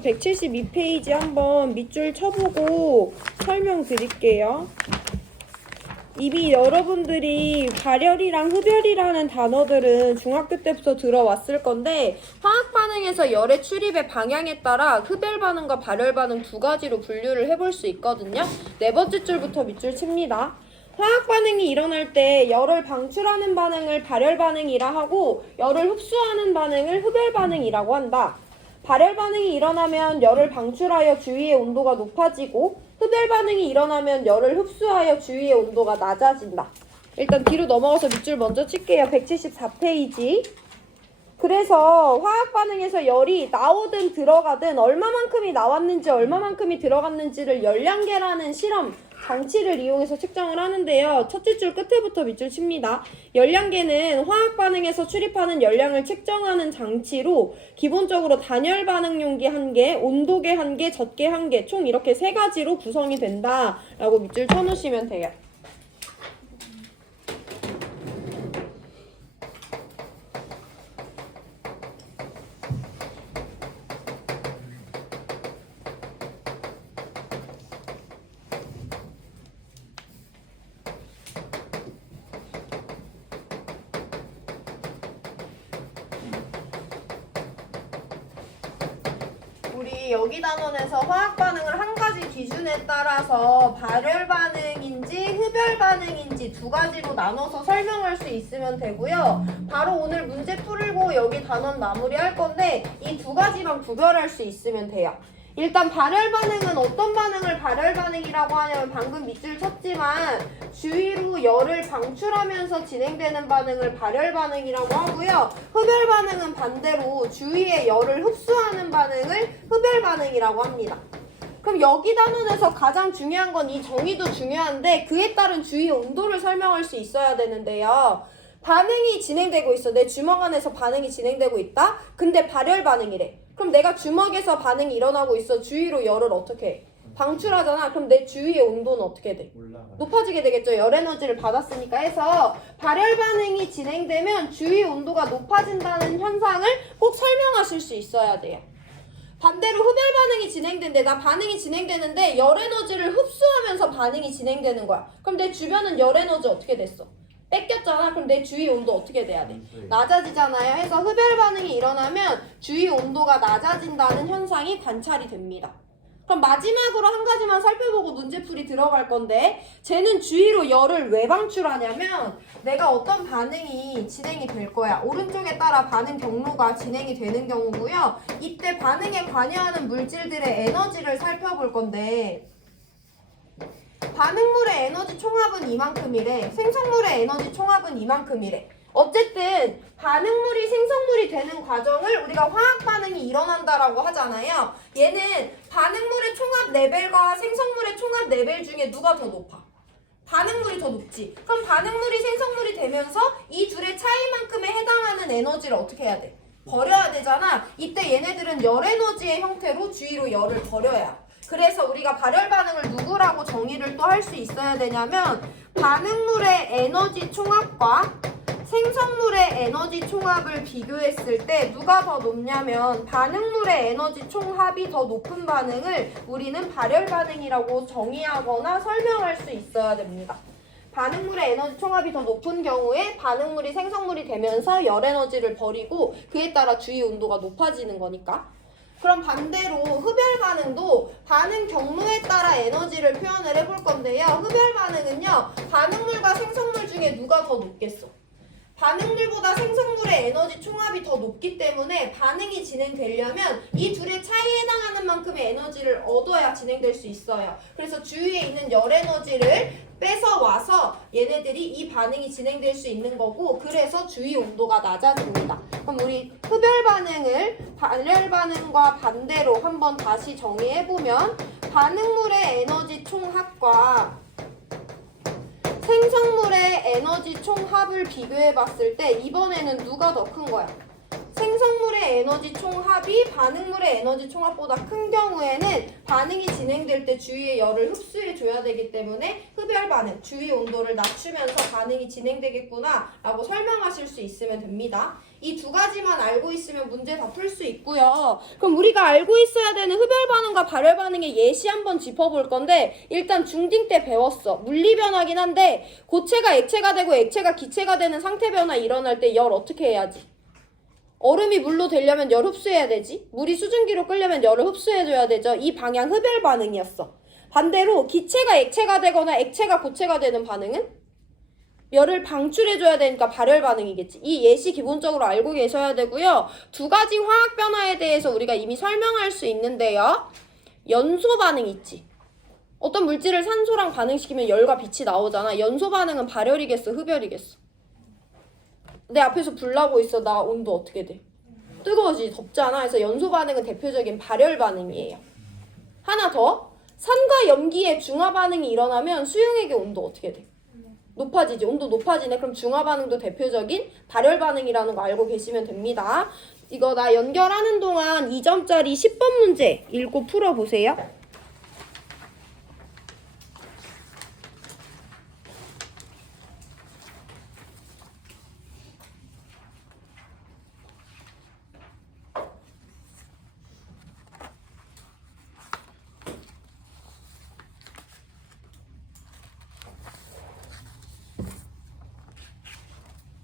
172페이지 한번 밑줄 쳐보고 설명드릴게요. 이미 여러분들이 발열이랑 흡열이라는 단어들은 중학교 때부터 들어왔을 건데 화학 반응에서 열의 출입의 방향에 따라 흡열 반응과 발열 반응 두 가지로 분류를 해볼 수 있거든요. 네 번째 줄부터 밑줄 칩니다. 화학 반응이 일어날 때 열을 방출하는 반응을 발열 반응이라 하고 열을 흡수하는 반응을 흡열 반응이라고 한다. 발열 반응이 일어나면 열을 방출하여 주위의 온도가 높아지고 흡열 반응이 일어나면 열을 흡수하여 주위의 온도가 낮아진다. 일단 뒤로 넘어가서 밑줄 먼저 칠게요. 174페이지. 그래서 화학 반응에서 열이 나오든 들어가든 얼마만큼이 나왔는지 얼마만큼이 들어갔는지를 열량계라는 실험 장치를 이용해서 측정을 하는데요. 첫째 줄 끝에부터 밑줄 칩니다. 열량계는 화학 반응에서 출입하는 열량을 측정하는 장치로 기본적으로 단열 반응 용기 1개, 온도계 1개, 젖계 1개 총 이렇게 3가지로 구성이 된다라고 밑줄 쳐놓으시면 돼요. 우리 여기 단원에서 화학 반응을 한 가지 기준에 따라서 발열 반응인지 흡열 반응인지 두 가지로 나눠서 설명할 수 있으면 되고요. 바로 오늘 문제 풀고 여기 단원 마무리할 건데 이 두 가지만 구별할 수 있으면 돼요. 일단 발열 반응은 어떤 반응을 발열 반응이라고 하냐면 방금 밑줄 쳤지만 주위로 열을 방출하면서 진행되는 반응을 발열 반응이라고 하고요. 흡열 반응은 반대로 주위의 열을 흡수하는 반응을 흡열 반응이라고 합니다. 그럼 여기 단원에서 가장 중요한 건 이 정의도 중요한데 그에 따른 주위 온도를 설명할 수 있어야 되는데요. 반응이 진행되고 있어. 내 주먹 안에서 반응이 진행되고 있다? 근데 발열 반응이래. 그럼 내가 주먹에서 반응이 일어나고 있어. 주위로 열을 어떻게 해? 방출하잖아. 그럼 내 주위의 온도는 어떻게 돼? 높아지게 되겠죠. 열 에너지를 받았으니까 해서 발열 반응이 진행되면 주위 온도가 높아진다는 현상을 꼭 설명하실 수 있어야 돼요. 반대로 흡열 반응이 진행된대. 나 반응이 진행되는데 열 에너지를 흡수하면서 반응이 진행되는 거야. 그럼 내 주변은 열 에너지 어떻게 됐어? 뺏겼잖아. 그럼 내 주위 온도 어떻게 돼야 돼? 낮아지잖아요. 해서 흡열 반응이 일어나면 주위 온도가 낮아진다는 현상이 관찰이 됩니다. 그럼 마지막으로 한 가지만 살펴보고 문제풀이 들어갈 건데 쟤는 주위로 열을 왜 방출하냐면 내가 어떤 반응이 진행이 될 거야. 오른쪽에 따라 반응 경로가 진행이 되는 경우고요. 이때 반응에 관여하는 물질들의 에너지를 살펴볼 건데 반응물의 에너지 총합은 이만큼이래. 생성물의 에너지 총합은 이만큼이래. 어쨌든 반응물이 생성물이 되는 과정을 우리가 화학 반응이 일어난다라고 하잖아요. 얘는 반응물의 총합 레벨과 생성물의 총합 레벨 중에 누가 더 높아? 반응물이 더 높지. 그럼 반응물이 생성물이 되면서 이 둘의 차이만큼에 해당하는 에너지를 어떻게 해야 돼? 버려야 되잖아. 이때 얘네들은 열 에너지의 형태로 주위로 열을 버려야. 그래서 우리가 발열 반응을 누구라고 정의를 또 할 수 있어야 되냐면 반응물의 에너지 총합과 생성물의 에너지 총합을 비교했을 때 누가 더 높냐면 반응물의 에너지 총합이 더 높은 반응을 우리는 발열 반응이라고 정의하거나 설명할 수 있어야 됩니다. 반응물의 에너지 총합이 더 높은 경우에 반응물이 생성물이 되면서 열 에너지를 버리고 그에 따라 주위 온도가 높아지는 거니까. 그럼 반대로 흡열 반응도 반응 경로에 따라 에너지를 표현을 해볼 건데요. 흡열 반응은요. 반응물과 생성물 중에 누가 더 높겠어? 반응물보다 생성물의 에너지 총합이 더 높기 때문에 반응이 진행되려면 이 둘의 차이에 해당하는 만큼의 에너지를 얻어야 진행될 수 있어요. 그래서 주위에 있는 열 에너지를 뺏어 와서 얘네들이 이 반응이 진행될 수 있는 거고 그래서 주위 온도가 낮아집니다. 그럼 우리 흡열 반응을 발열 반응과 반대로 한번 다시 정의해보면 반응물의 에너지 총합과 생성물의 에너지 총합을 비교해 봤을 때 이번에는 누가 더 큰 거야? 생성물의 에너지 총합이 반응물의 에너지 총합보다 큰 경우에는 반응이 진행될 때 주위의 열을 흡수해 줘야 되기 때문에 흡열 반응, 주위 온도를 낮추면서 반응이 진행되겠구나 라고 설명하실 수 있으면 됩니다. 이 두 가지만 알고 있으면 문제 다 풀 수 있고요. 그럼 우리가 알고 있어야 되는 흡열 반응과 발열 반응의 예시 한번 짚어볼 건데, 일단 중딩 때 배웠어. 물리 변화긴 한데 고체가 액체가 되고 액체가 기체가 되는 상태 변화 일어날 때 열 어떻게 해야지? 얼음이 물로 되려면 열 흡수해야 되지. 물이 수증기로 끓려면 열을 흡수해줘야 되죠. 이 방향 흡열 반응이었어. 반대로 기체가 액체가 되거나 액체가 고체가 되는 반응은 열을 방출해줘야 되니까 발열 반응이겠지. 이 예시 기본적으로 알고 계셔야 되고요. 두 가지 화학 변화에 대해서 우리가 이미 설명할 수 있는데요. 연소 반응 있지. 어떤 물질을 산소랑 반응시키면 열과 빛이 나오잖아. 연소 반응은 발열이겠어, 흡열이겠어? 내 앞에서 불 나고 있어. 나 온도 어떻게 돼? 뜨거워지지, 덥잖아. 그래서 연소 반응은 대표적인 발열 반응이에요. 하나 더. 산과 염기의 중화 반응이 일어나면 수용액의 온도 어떻게 돼? 높아지지. 온도 높아지네. 그럼 중화 반응도 대표적인 발열 반응이라는 거 알고 계시면 됩니다. 이거 나 연결하는 동안 2점짜리 10번 문제 읽고 풀어보세요.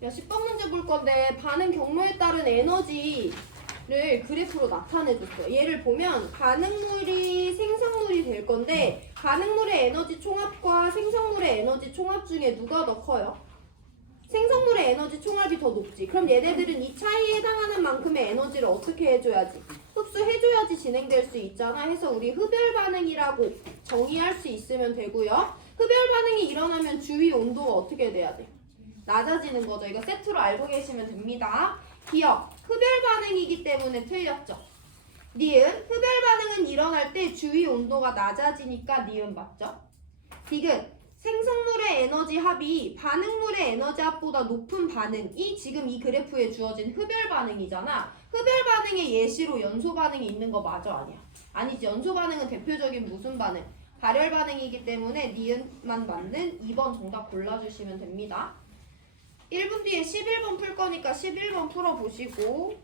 야, 10번 문제 볼 건데 반응 경로에 따른 에너지를 그래프로 나타내줬어. 얘를 보면 반응물이 생성물이 될 건데 반응물의 에너지 총합과 생성물의 에너지 총합 중에 누가 더 커요? 생성물의 에너지 총합이 더 높지. 그럼 얘네들은 이 차이에 해당하는 만큼의 에너지를 어떻게 해줘야지? 흡수해줘야지 진행될 수 있잖아. 해서 우리 흡열 반응이라고 정의할 수 있으면 되고요. 흡열 반응이 일어나면 주위 온도가 어떻게 돼야 돼? 낮아지는 거죠. 이거 세트로 알고 계시면 됩니다. 기억, 흡열 반응이기 때문에 틀렸죠. 니은, 흡열 반응은 일어날 때 주위 온도가 낮아지니까 니은 맞죠? 디귿, 생성물의 에너지 합이 반응물의 에너지 합보다 높은 반응이 지금 이 그래프에 주어진 흡열 반응이잖아. 흡열 반응의 예시로 연소 반응이 있는 거 맞아? 아니야? 아니지. 연소 반응은 대표적인 무슨 반응? 발열 반응이기 때문에 니은만 맞는 2번 정답 골라주시면 됩니다. 1분 뒤에 11번 풀 거니까 11번 풀어보시고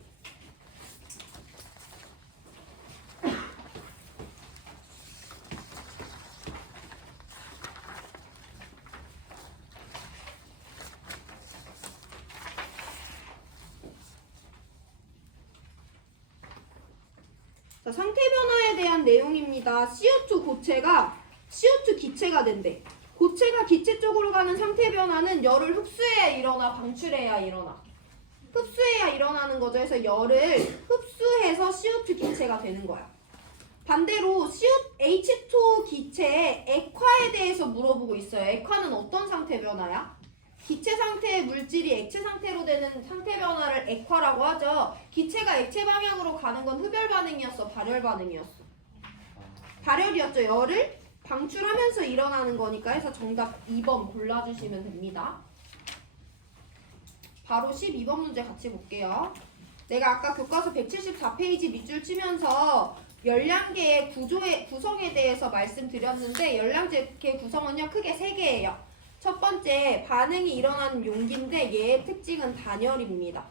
자, 상태 변화에 대한 내용입니다. CO2 고체가 CO2 기체가 된대. 고체가 기체 쪽으로 가는 상태 변화는 열을 흡수해야 일어나 방출해야 일어나? 흡수해야 일어나는 거죠. 그래서 열을 흡수해서 CO2 기체가 되는 거야. 반대로 H2 기체의 액화에 대해서 물어보고 있어요. 액화는 어떤 상태 변화야? 기체 상태의 물질이 액체 상태로 되는 상태 변화를 액화라고 하죠. 기체가 액체 방향으로 가는 건 흡열 반응이었어? 발열 반응이었어? 발열이었죠. 열을 방출하면서 일어나는 거니까 해서 정답 2번 골라주시면 됩니다. 바로 12번 문제 같이 볼게요. 내가 아까 교과서 174페이지 밑줄 치면서 열량계의 구성에 대해서 말씀드렸는데 열량계 구성은요 크게 3개예요. 첫 번째, 반응이 일어나는 용기인데 얘의 특징은 단열입니다.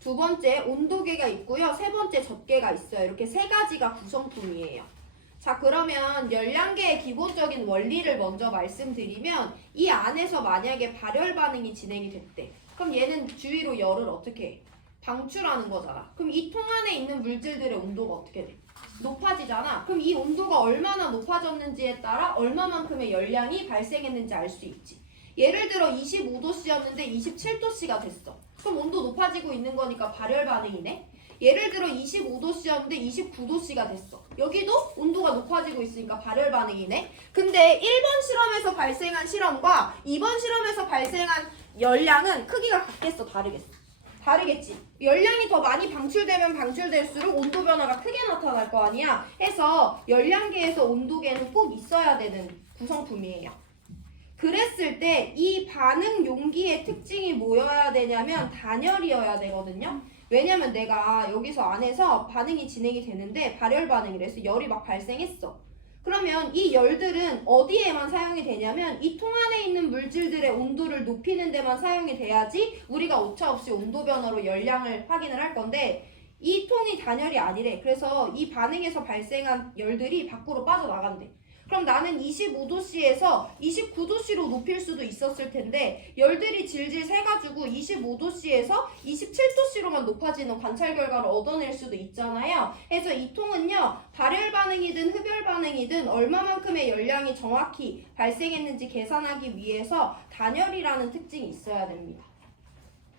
두 번째, 온도계가 있고요. 세 번째, 젖계가 있어요. 이렇게 3가지가 구성품이에요. 자, 그러면 열량계의 기본적인 원리를 먼저 말씀드리면 이 안에서 만약에 발열 반응이 진행이 됐대. 그럼 얘는 주위로 열을 어떻게 해? 방출하는 거잖아. 그럼 이 통 안에 있는 물질들의 온도가 어떻게 돼? 높아지잖아. 그럼 이 온도가 얼마나 높아졌는지에 따라 얼마만큼의 열량이 발생했는지 알 수 있지. 예를 들어 25도씨였는데 27도씨가 됐어. 그럼 온도 높아지고 있는 거니까 발열 반응이네. 예를 들어 25도씨였는데 29도씨가 됐어. 여기도 온도가 높아지고 있으니까 발열 반응이네. 근데 1번 실험에서 발생한 실험과 2번 실험에서 발생한 열량은 크기가 같겠어? 다르겠어? 다르겠지. 열량이 더 많이 방출되면 방출될수록 온도 변화가 크게 나타날 거 아니야. 해서 열량계에서 온도계는 꼭 있어야 되는 구성품이에요. 그랬을 때 이 반응 용기의 특징이 뭐여야 되냐면 단열이어야 되거든요. 왜냐면 내가 여기서 안에서 반응이 진행이 되는데 발열 반응이래. 그래서 열이 막 발생했어. 그러면 이 열들은 어디에만 사용이 되냐면 이 통 안에 있는 물질들의 온도를 높이는 데만 사용이 돼야지 우리가 오차없이 온도 변화로 열량을 확인을 할 건데 이 통이 단열이 아니래. 그래서 이 반응에서 발생한 열들이 밖으로 빠져나간대. 그럼 나는 25도씨에서 29도씨로 높일 수도 있었을 텐데 열들이 질질 새가지고 25도씨에서 27도씨로만 높아지는 관찰 결과를 얻어낼 수도 있잖아요. 그래서 이 통은요, 발열 반응이든 흡열 반응이든 얼마만큼의 열량이 정확히 발생했는지 계산하기 위해서 단열이라는 특징이 있어야 됩니다.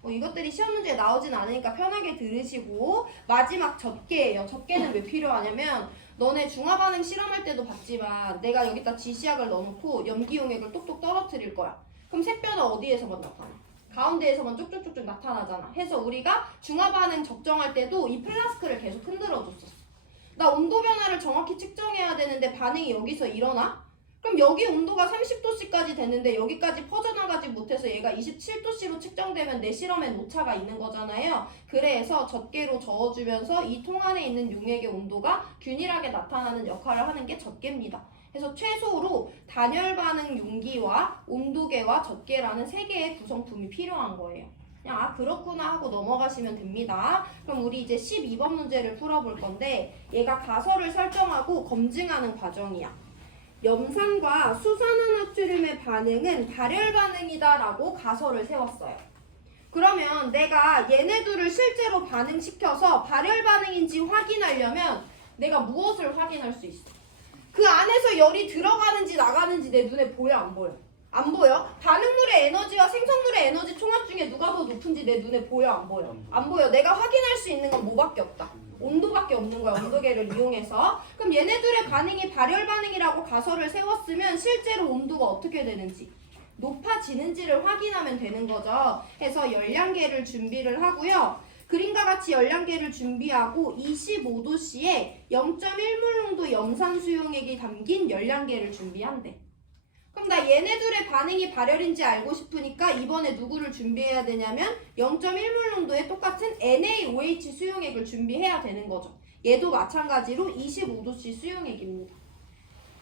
이것들이 시험 문제에 나오진 않으니까 편하게 들으시고, 마지막 접계예요. 접계는 왜 필요하냐면 너네 중화반응 실험할 때도 봤지만 내가 여기다 지시약을 넣어놓고 염기용액을 똑똑 떨어뜨릴 거야. 그럼 샛별은 어디에서만 나타나? 가운데에서만 쭉쭉쭉쭉 나타나잖아. 해서 우리가 중화반응 적정할 때도 이 플라스크를 계속 흔들어줬었어. 나 온도 변화를 정확히 측정해야 되는데 반응이 여기서 일어나? 그럼 여기 온도가 30도씨까지 되는데 여기까지 퍼져나가지 못해서 얘가 27도씨로 측정되면 내 실험엔 오차가 있는 거잖아요. 그래서 젖계로 저어주면서 이 통 안에 있는 용액의 온도가 균일하게 나타나는 역할을 하는 게 젖계입니다. 그래서 최소로 단열 반응 용기와 온도계와 젖계라는 세 개의 구성품이 필요한 거예요. 그냥 그렇구나 하고 넘어가시면 됩니다. 그럼 우리 이제 12번 문제를 풀어볼 건데 얘가 가설을 설정하고 검증하는 과정이야. 염산과 수산화나트륨의 반응은 발열 반응이다 라고 가설을 세웠어요. 그러면 내가 얘네 둘을 실제로 반응시켜서 발열 반응인지 확인하려면 내가 무엇을 확인할 수 있어? 그 안에서 열이 들어가는지 나가는지 내 눈에 보여 안 보여? 안 보여? 반응물의 에너지와 생성물의 에너지 총합 중에 누가 더 높은지 내 눈에 보여 안 보여? 안 보여. 내가 확인할 수 있는 건 뭐밖에 없다. 온도밖에 없는 거야. 온도계를 이용해서. 그럼 얘네들의 반응이 발열 반응이라고 가설을 세웠으면 실제로 온도가 어떻게 되는지 높아지는지를 확인하면 되는 거죠. 해서 열량계를 준비를 하고요. 그림과 같이 열량계를 준비하고 25도씨에 0.1몰 농도 염산 수용액이 담긴 열량계를 준비한대. 그럼 나 얘네들의 반응이 발열인지 알고 싶으니까 이번에 누구를 준비해야 되냐면 0.1몰 농도의 똑같은 NaOH 수용액을 준비해야 되는 거죠. 얘도 마찬가지로 25도씨 수용액입니다.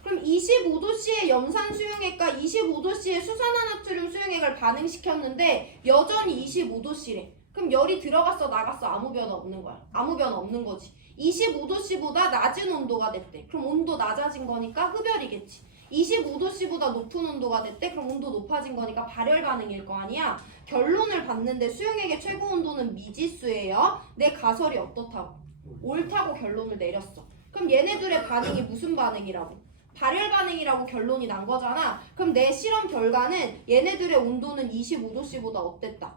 그럼 25도씨의 염산 수용액과 25도씨의 수산화나트륨 수용액을 반응시켰는데 여전히 25도씨래. 그럼 열이 들어갔어 나갔어 아무 변화 없는 거야. 아무 변화 없는 거지. 25도씨보다 낮은 온도가 됐대. 그럼 온도 낮아진 거니까 흡열이겠지. 25도씨보다 높은 온도가 됐대. 그럼 온도 높아진 거니까 발열 반응일 거 아니야. 결론을 봤는데 수용액의 최고 온도는 미지수예요. 내 가설이 어떻다고? 옳다고 결론을 내렸어. 그럼 얘네들의 반응이 무슨 반응이라고? 발열 반응이라고 결론이 난 거잖아. 그럼 내 실험 결과는 얘네들의 온도는 25도씨보다 어땠다?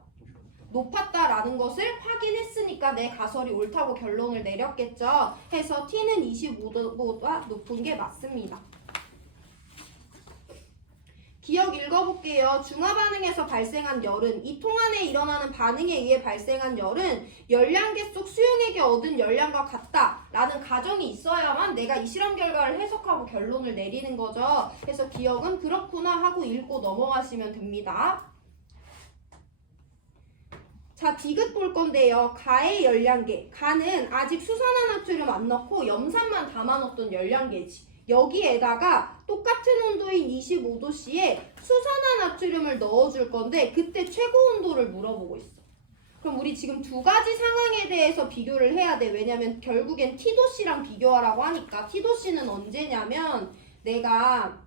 높았다라는 것을 확인했으니까 내 가설이 옳다고 결론을 내렸겠죠. 해서 T는 25도보다 높은 게 맞습니다. 기억 읽어볼게요. 중화반응에서 발생한 열은 이 통 안에 일어나는 반응에 의해 발생한 열은 열량계 속 수용액에 얻은 열량과 같다라는 가정이 있어야만 내가 이 실험 결과를 해석하고 결론을 내리는 거죠. 그래서 기억은 그렇구나 하고 읽고 넘어가시면 됩니다. 자, 디귿 볼 건데요. 가의 열량계. 가는 아직 수산화나트륨 안 넣고 염산만 담아놓던 열량계지. 여기에다가 똑같은 온도인 25도씨에 수산화나트륨을 넣어줄 건데 그때 최고 온도를 물어보고 있어. 그럼 우리 지금 두 가지 상황에 대해서 비교를 해야 돼. 왜냐면 결국엔 T도씨랑 비교하라고 하니까 T도씨는 언제냐면 내가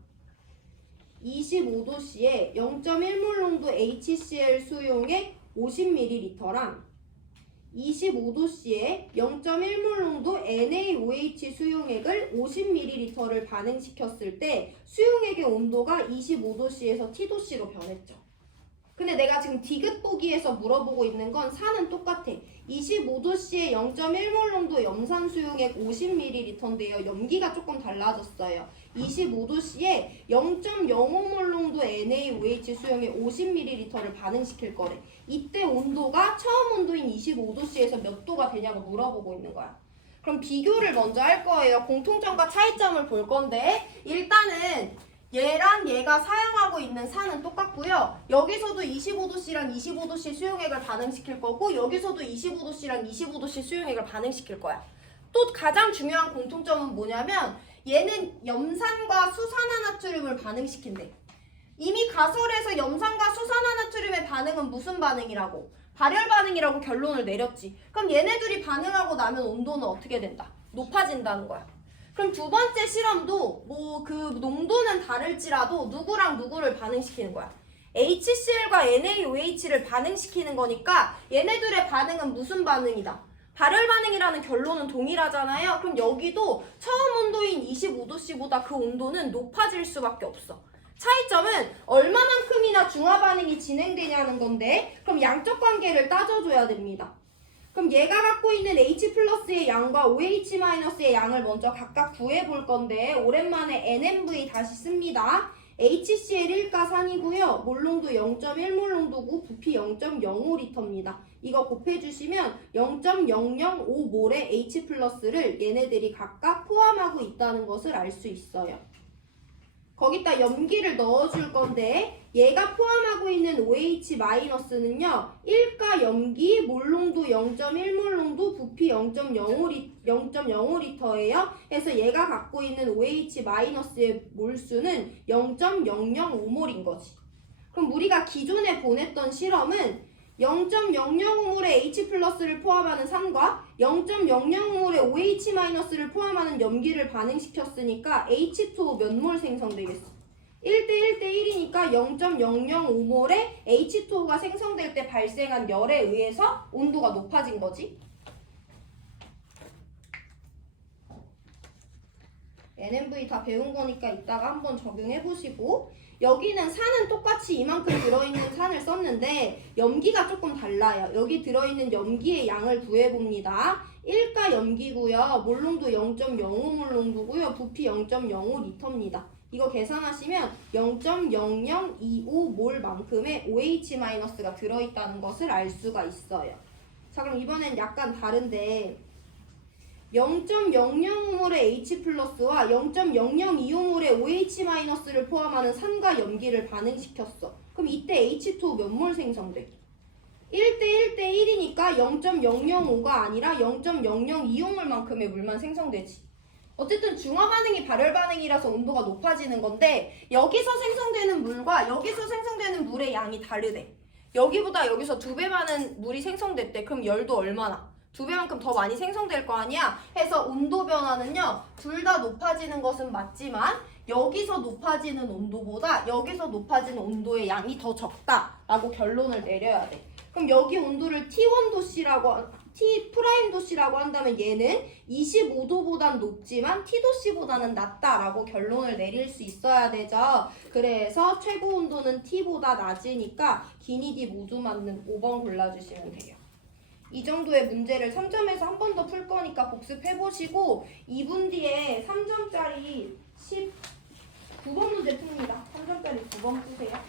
25도씨에 0.1몰 농도 HCl 수용액 50ml랑 25도씨에 0.1몰 농도 NaOH 수용액을 50ml를 반응시켰을 때 수용액의 온도가 25도씨에서 T도씨로 변했죠. 근데 내가 지금 디귿 보기에서 물어보고 있는 건 사는 똑같아. 25도씨에 0.1몰 농도 염산 수용액 50ml인데요. 염기가 조금 달라졌어요. 25도씨에 0.05몰 농도 NaOH 수용액 50ml를 반응시킬 거래. 이때 온도가 처음 온도인 25도씨에서 몇 도가 되냐고 물어보고 있는 거야. 그럼 비교를 먼저 할 거예요. 공통점과 차이점을 볼 건데 일단은 얘랑 얘가 사용하고 있는 산은 똑같고요. 여기서도 25도씨랑 25도씨 수용액을 반응시킬 거고 여기서도 25도씨랑 25도씨 수용액을 반응시킬 거야. 또 가장 중요한 공통점은 뭐냐면 얘는 염산과 수산화나트륨을 반응시킨대. 이미 가설에서 염산과 수산화나트륨의 반응은 무슨 반응이라고? 발열 반응이라고 결론을 내렸지. 그럼 얘네들이 반응하고 나면 온도는 어떻게 된다? 높아진다는 거야. 그럼 두 번째 실험도 뭐 그 농도는 다를지라도 누구랑 누구를 반응시키는 거야? HCl과 NaOH를 반응시키는 거니까 얘네들의 반응은 무슨 반응이다? 발열 반응이라는 결론은 동일하잖아요. 그럼 여기도 처음 온도인 25도씨보다 그 온도는 높아질 수밖에 없어. 차이점은 얼마만큼이나 중화 반응이 진행되냐는 건데 그럼 양적 관계를 따져줘야 됩니다. 그럼 얘가 갖고 있는 H 플러스의 양과 OH 마이너스의 양을 먼저 각각 구해볼 건데 오랜만에 NMV 다시 씁니다. HCl 1가 산이고요. 몰농도 0.1몰농도고 부피 0.05리터입니다. 이거 곱해주시면 0.005몰의 H 플러스를 얘네들이 각각 포함하고 있다는 것을 알 수 있어요. 거기다 염기를 넣어줄 건데 얘가 포함하고 있는 OH-는요 1가 염기, 몰농도 0.1몰농도, 부피 0.05리터예요. 그래서 얘가 갖고 있는 OH-의 몰수는 0.005몰인 거지. 그럼 우리가 기존에 보냈던 실험은 0.005몰의 H 플러스를 포함하는 산과 0.005몰의 OH-를 포함하는 염기를 반응시켰으니까 H2O 몇 몰 생성되겠어? 1대 1대 1이니까 0.005몰의 H2O가 생성될 때 발생한 열에 의해서 온도가 높아진 거지. NMV 다 배운 거니까 이따가 한번 적용해 보시고 여기는 산은 똑같이 이만큼 들어있는 산을 썼는데 염기가 조금 달라요. 여기 들어있는 염기의 양을 구해봅니다. 1가 염기고요. 몰농도 0.05몰농도고요. 부피 0.05리터입니다. 이거 계산하시면 0.0025몰만큼의 OH-가 들어있다는 것을 알 수가 있어요. 자, 그럼 이번엔 약간 다른데 0.005몰의 H 플러스와 0.0025몰의 OH-를 포함하는 산과 염기를 반응시켰어. 그럼 이때 H2O 몇 몰 생성돼? 1대 1대 1이니까 0.005가 아니라 0.0025몰만큼의 물만 생성되지. 어쨌든 중화 반응이 발열 반응이라서 온도가 높아지는 건데 여기서 생성되는 물과 여기서 생성되는 물의 양이 다르대. 여기보다 여기서 2배 많은 물이 생성됐대. 그럼 열도 얼마나? 2배만큼 더 많이 생성될 거 아니야? 해서 온도 변화는요 둘 다 높아지는 것은 맞지만 여기서 높아지는 온도보다 여기서 높아지는 온도의 양이 더 적다라고 결론을 내려야 돼. 그럼 여기 온도를 T'도씨라고 한다면 얘는 25도보단 높지만 T도씨보다는 낮다라고 결론을 내릴 수 있어야 되죠. 그래서 최고 온도는 T보다 낮으니까 기니 D 모두 맞는 5번 골라주시면 돼요. 이 정도의 문제를 3점에서 한 번 더 풀 거니까 복습해보시고 2분 뒤에 3점짜리 19번 문제 풉니다. 3점짜리 9번 푸세요.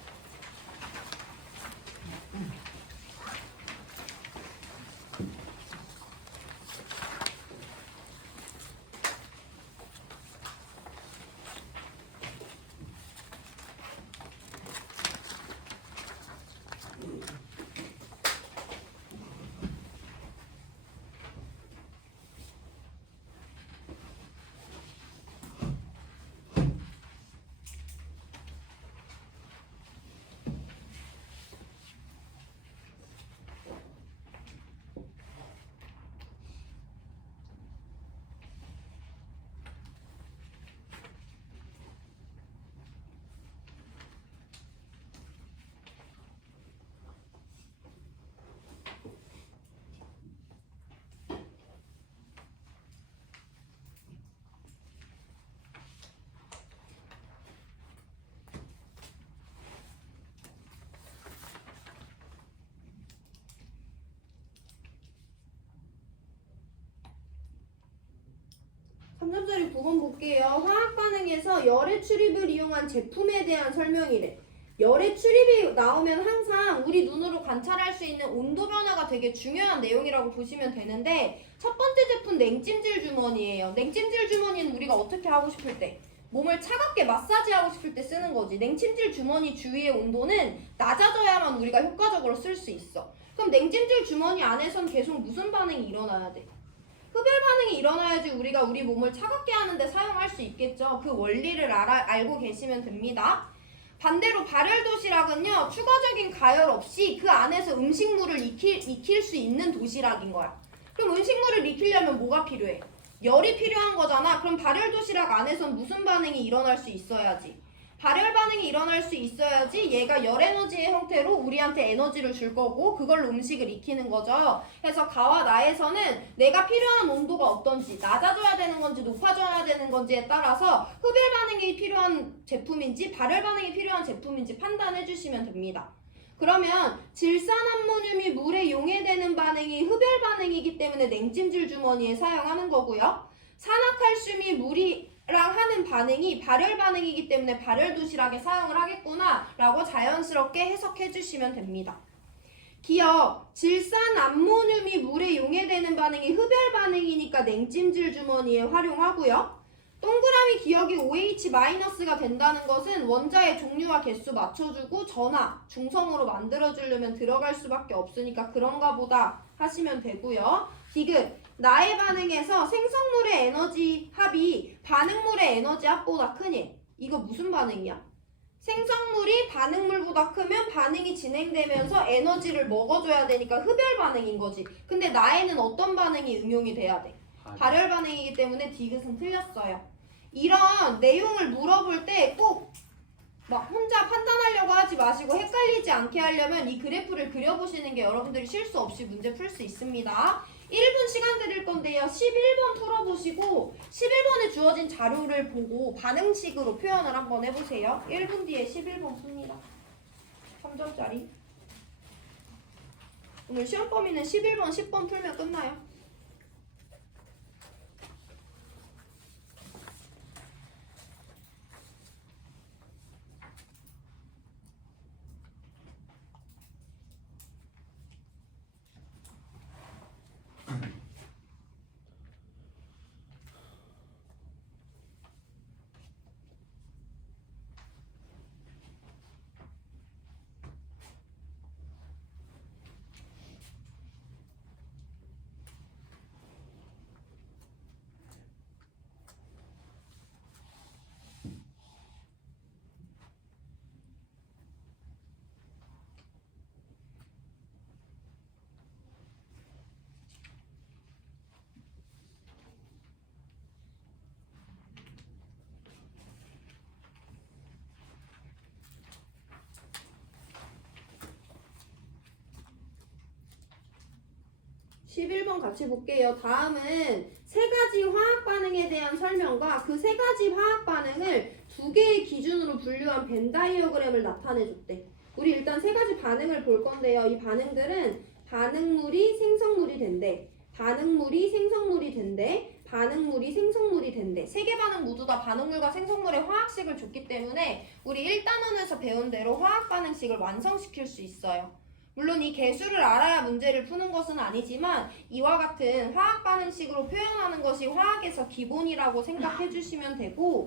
(3점짜리) 9번 볼게요. 화학 반응에서 열의 출입을 이용한 제품에 대한 설명이래. 열의 출입이 나오면 항상 우리 눈으로 관찰할 수 있는 온도 변화가 되게 중요한 내용이라고 보시면 되는데 첫 번째 제품 냉찜질 주머니예요. 냉찜질 주머니는 우리가 어떻게 하고 싶을 때? 몸을 차갑게 마사지하고 싶을 때 쓰는 거지. 냉찜질 주머니 주위의 온도는 낮아져야만 우리가 효과적으로 쓸 수 있어. 그럼 냉찜질 주머니 안에선 계속 무슨 반응이 일어나야 돼? 흡열 반응이 일어나야지 우리가 우리 몸을 차갑게 하는데 사용할 수 있겠죠. 그 원리를 알고 계시면 됩니다. 반대로 발열 도시락은요, 추가적인 가열 없이 그 안에서 음식물을 익힐 수 있는 도시락인 거야. 그럼 음식물을 익히려면 뭐가 필요해? 열이 필요한 거잖아. 그럼 발열 도시락 안에선 무슨 반응이 일어날 수 있어야지? 발열 반응이 일어날 수 있어야지 얘가 열 에너지의 형태로 우리한테 에너지를 줄 거고 그걸로 음식을 익히는 거죠. 그래서 가와 나에서는 내가 필요한 온도가 어떤지, 낮아져야 되는 건지 높아져야 되는 건지에 따라서 흡열 반응이 필요한 제품인지 발열 반응이 필요한 제품인지 판단해 주시면 됩니다. 그러면 질산암모늄이 물에 용해되는 반응이 흡열 반응이기 때문에 냉찜질 주머니에 사용하는 거고요. 산화칼슘이 물이랑 하는 반응이 발열 반응이기 때문에 발열 도시락에 사용을 하겠구나 라고 자연스럽게 해석해 주시면 됩니다. 기억, 질산암모늄이 물에 용해되는 반응이 흡열 반응이니까 냉찜질 주머니에 활용하고요. 동그라미 기억이 OH-가 된다는 것은 원자의 종류와 개수 맞춰주고 전하, 중성으로 만들어주려면 들어갈 수밖에 없으니까 그런가 보다 하시면 되고요. 디귿, 나의 반응에서 생성물의 에너지 합이 반응물의 에너지 합보다 크니 이거 무슨 반응이야? 생성물이 반응물보다 크면 반응이 진행되면서 에너지를 먹어줘야 되니까 흡열 반응인 거지. 근데 나에는 어떤 반응이 응용이 돼야 돼? 발열 반응이기 때문에 디귿은 틀렸어요. 이런 내용을 물어볼 때 꼭 막 혼자 판단하려고 하지 마시고 헷갈리지 않게 하려면 이 그래프를 그려보시는 게 여러분들이 실수 없이 문제 풀 수 있습니다. 1분 시간 드릴 건데요. 11번 풀어보시고 11번에 주어진 자료를 보고 반응식으로 표현을 한번 해보세요. 1분 뒤에 11번 풉니다. 3점짜리. 오늘 시험 범위는 11번, 10번 풀면 끝나요. (11번) 같이 볼게요. 다음은 세 가지 화학 반응에 대한 설명과 그 세 가지 화학 반응을 두 개의 기준으로 분류한 벤 다이어그램을 나타내줬대. 우리 일단 세 가지 반응을 볼 건데요. 이 반응들은 반응물이 생성물이 된대. 반응물이 생성물이 된대. 반응물이 생성물이 된대. 세 개 반응 모두 다 반응물과 생성물의 화학식을 줬기 때문에 우리 1단원에서 배운 대로 화학 반응식을 완성시킬 수 있어요. 물론 이 개수를 알아야 문제를 푸는 것은 아니지만 이와 같은 화학 반응식으로 표현하는 것이 화학에서 기본이라고 생각해 주시면 되고,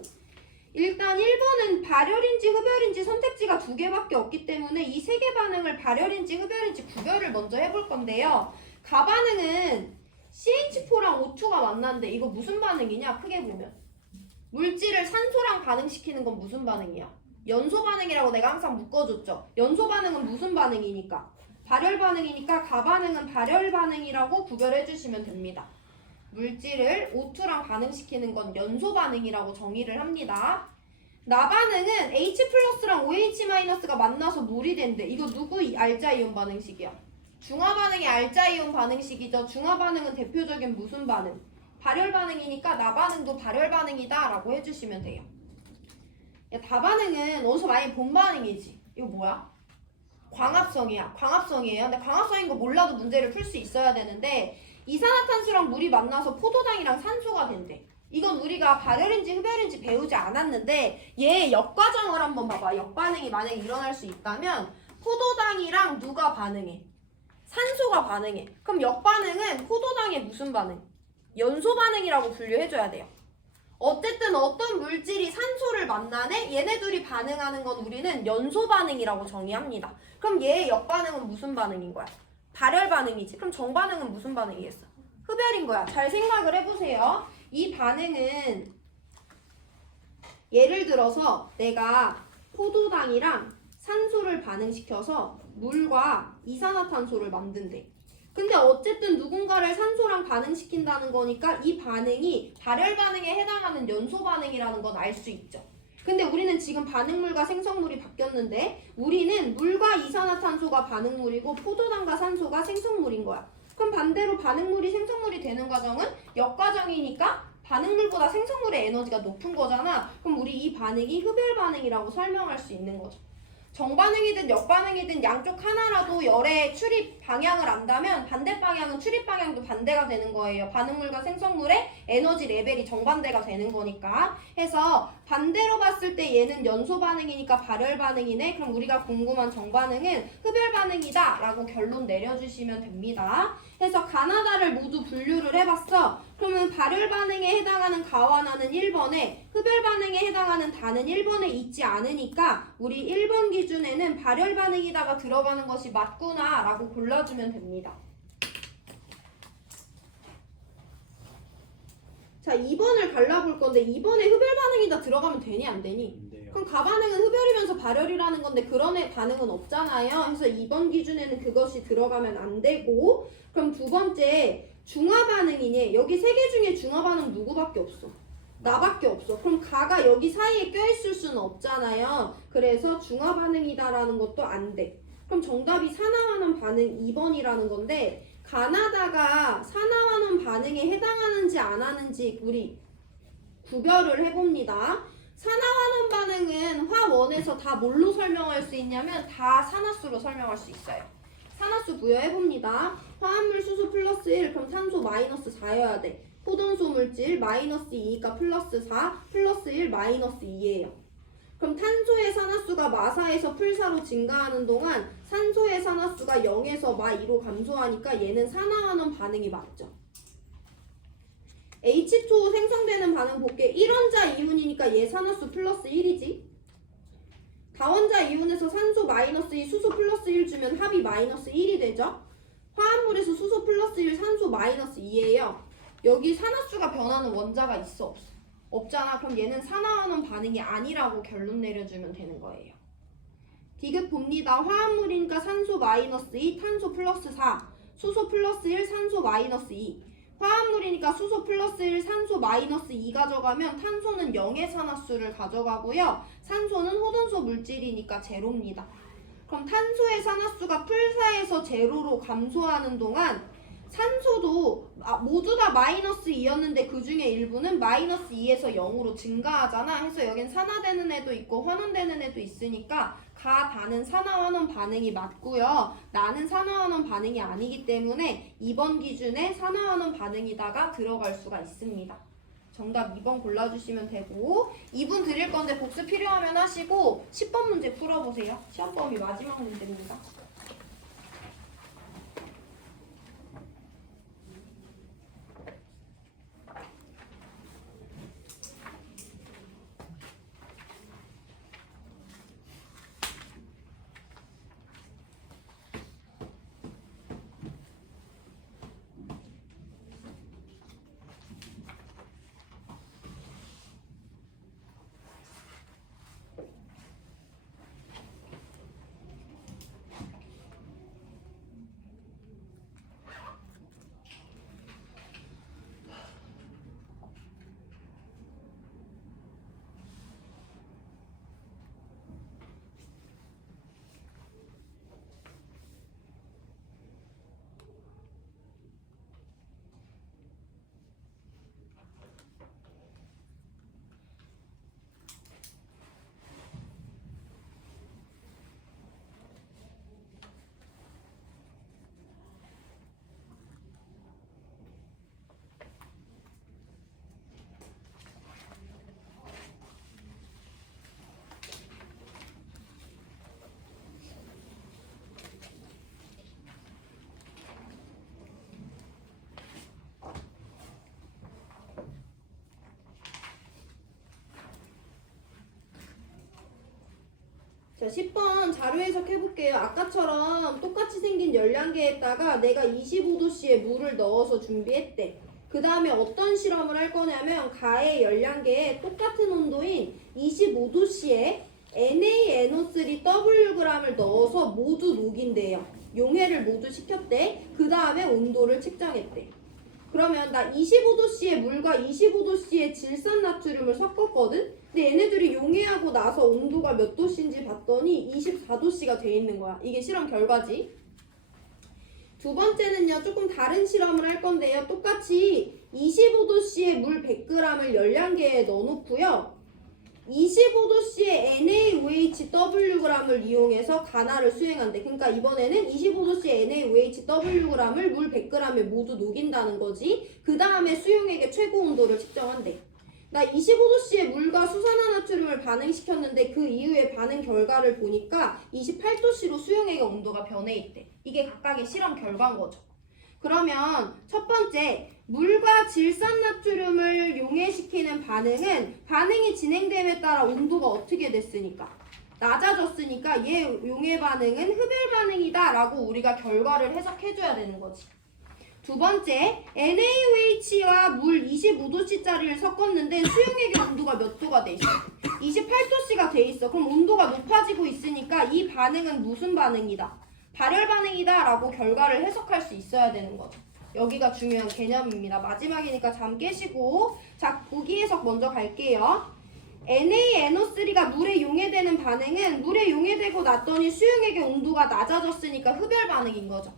일단 1번은 발열인지 흡열인지 선택지가 두 개밖에 없기 때문에 이 세 개 반응을 발열인지 흡열인지 구별을 먼저 해볼 건데요. 가반응은 CH4랑 O2가 만났는데 이거 무슨 반응이냐? 크게 보면 물질을 산소랑 반응시키는 건 무슨 반응이야? 연소 반응이라고 내가 항상 묶어줬죠. 연소 반응은 무슨 반응이니까? 발열 반응이니까 가반응은 발열 반응이라고 구별해 주시면 됩니다. 물질을 O2랑 반응시키는 건 연소 반응이라고 정의를 합니다. 나반응은 H+랑 OH-가 만나서 물이 된대. 이거 누구 알자이온 반응식이야? 중화 반응이 알자이온 반응식이죠. 중화 반응은 대표적인 무슨 반응? 발열 반응이니까 나반응도 발열 반응이다 라고 해주시면 돼요. 야, 다반응은 어디서 많이 본 반응이지? 이거 뭐야? 광합성이야. 광합성이에요. 근데 광합성인 거 몰라도 문제를 풀 수 있어야 되는데 이산화탄소랑 물이 만나서 포도당이랑 산소가 된대. 이건 우리가 발열인지 흡열인지 배우지 않았는데 얘 역과정을 한번 봐봐. 역반응이 만약에 일어날 수 있다면 포도당이랑 누가 반응해? 산소가 반응해. 그럼 역반응은 포도당의 무슨 반응? 연소 반응이라고 분류해줘야 돼요. 어쨌든 어떤 물질이 산소를 만나네? 얘네 둘이 반응하는 건 우리는 연소 반응이라고 정의합니다. 그럼 얘의 역반응은 무슨 반응인 거야? 발열 반응이지. 그럼 정반응은 무슨 반응이겠어? 흡열인 거야. 잘 생각을 해보세요. 이 반응은 예를 들어서 내가 포도당이랑 산소를 반응시켜서 물과 이산화탄소를 만든대. 근데 어쨌든 누군가를 산소랑 반응시킨다는 거니까 이 반응이 발열 반응에 해당하는 연소 반응이라는 건 알 수 있죠. 근데 우리는 지금 반응물과 생성물이 바뀌었는데 우리는 물과 이산화탄소가 반응물이고 포도당과 산소가 생성물인 거야. 그럼 반대로 반응물이 생성물이 되는 과정은 역과정이니까 반응물보다 생성물의 에너지가 높은 거잖아. 그럼 우리 이 반응이 흡열 반응이라고 설명할 수 있는 거죠. 정반응이든 역반응이든 양쪽 하나라도 열의 출입 방향을 안다면 반대 방향은 출입 방향도 반대가 되는 거예요. 반응물과 생성물의 에너지 레벨이 정반대가 되는 거니까. 해서 반대로 봤을 때 얘는 연소 반응이니까 발열 반응이네. 그럼 우리가 궁금한 정반응은 흡열 반응이다 라고 결론 내려주시면 됩니다. 해서 가나다를 모두 분류를 해봤어. 그러면 발열 반응에 해당하는 가와나는 1번에 흡열 반응에 해당하는 다는 1번에 있지 않으니까 우리 1번 기준에는 발열 반응이다가 들어가는 것이 맞구나 라고 골라주면 됩니다. 자, 2번을 갈라볼 건데 2번에 흡열 반응이다 들어가면 되니 안 되니? 그럼 가반응은 흡열이면서 발열이라는 건데 그런 애 반응은 없잖아요. 그래서 2번 기준에는 그것이 들어가면 안 되고, 그럼 두 번째 중화 반응이니 여기 세 개 중에 중화 반응 누구밖에 없어? 나밖에 없어. 그럼 가가 여기 사이에 껴있을 수는 없잖아요. 그래서 중화 반응이다라는 것도 안 돼. 그럼 정답이 산화환원 반응 2번이라는 건데 가나다가 산화환원 반응에 해당하는지 안 하는지 우리 구별을 해봅니다. 산화환원 반응은 화원에서 다 뭘로 설명할 수 있냐면 다 산화수로 설명할 수 있어요. 산화수 부여해봅니다. 화합물 수소 플러스 1, 그럼 산소 마이너스 4여야 돼. 포동소 물질 마이너스 2니까 플러스 4, 플러스 1, 마이너스 2예요. 그럼 탄소의 산화수가 마사에서 풀사로 증가하는 동안 산소의 산화수가 0에서 마2로 감소하니까 얘는 산화환원 반응이 맞죠. H2O 생성되는 반응 볼게. 1원자 이온이니까 얘 산화수 플러스 1이지. 다원자 이온에서 산소 마이너스 2, 수소 플러스 1 주면 합이 마이너스 1이 되죠. 화합물에서 수소 플러스 1, 산소 마이너스 2예요. 여기 산화수가 변하는 원자가 있어 없어? 없잖아. 그럼 얘는 산화환원 반응이 아니라고 결론 내려주면 되는 거예요. 디귿 봅니다. 화합물이니까 산소 마이너스 2, 탄소 플러스 4, 수소 플러스 1, 산소 마이너스 2. 화합물이니까 수소 플러스 1, 산소 마이너스 2 가져가면 탄소는 0의 산화수를 가져가고요. 산소는 호돈소 물질이니까 제로입니다. 그럼 탄소의 산화수가 풀사에서 제로로 감소하는 동안 산소도 모두 다 마이너스 2였는데 그 중에 일부는 마이너스 2에서 0으로 증가하잖아. 그래서 여긴 산화되는 애도 있고 환원되는 애도 있으니까 가, 다는 산화환원 반응이 맞고요. 나는 산화환원 반응이 아니기 때문에 2번 기준에 산화환원 반응이다가 들어갈 수가 있습니다. 정답 2번 골라주시면 되고 2분 드릴 건데 복습 필요하면 하시고 10번 문제 풀어보세요. 시험 범위 마지막 문제입니다. 자, 10번 자료 해석해볼게요. 아까처럼 똑같이 생긴 열량계에다가 내가 25도씨의 물을 넣어서 준비했대. 그 다음에 어떤 실험을 할 거냐면 가의 열량계에 똑같은 온도인 25도씨에 NaNO3Wg을 넣어서 모두 녹인대요. 용해를 모두 시켰대. 그 다음에 온도를 측정했대. 그러면 나 25도씨의 물과 25도씨의 질산나트륨을 섞었거든? 근데 얘네들이 용해하고 나서 온도가 몇 도씨인지 봤더니 24도씨가 돼 있는 거야. 이게 실험 결과지. 두 번째는요, 조금 다른 실험을 할 건데요. 똑같이 25도씨의 물 100g을 열량계에 넣어놓고요. 25도씨의 NaOHWg을 이용해서 간화를 수행한대. 그러니까 이번에는 25도씨의 NaOHWg을 물 100g에 모두 녹인다는 거지. 그 다음에 수용액의 최고 온도를 측정한대. 나 25도씨의 물과 수산화나트륨을 반응시켰는데 그 이후에 반응 결과를 보니까 28도씨로 수용액의 온도가 변해 있대. 이게 각각의 실험 결과인 거죠. 그러면 첫 번째, 물과 질산나트륨을 용해시키는 반응이 진행됨에 따라 온도가 어떻게 됐으니까? 낮아졌으니까 얘 용해 반응은 흡열 반응이다 라고 우리가 결과를 해석해줘야 되는 거지. 두 번째, NaOH와 물 25도씨짜리를 섞었는데 수용액의 온도가 몇 도가 돼 있어? 28도씨가 돼 있어. 그럼 온도가 높아지고 있으니까 이 반응은 무슨 반응이다? 발열 반응이다 라고 결과를 해석할 수 있어야 되는 거죠. 여기가 중요한 개념입니다. 마지막이니까 잠 깨시고. 자, 보기 해석 먼저 갈게요. NaNO3가 물에 용해되는 반응은 물에 용해되고 났더니 수용액의 온도가 낮아졌으니까 흡열 반응인 거죠.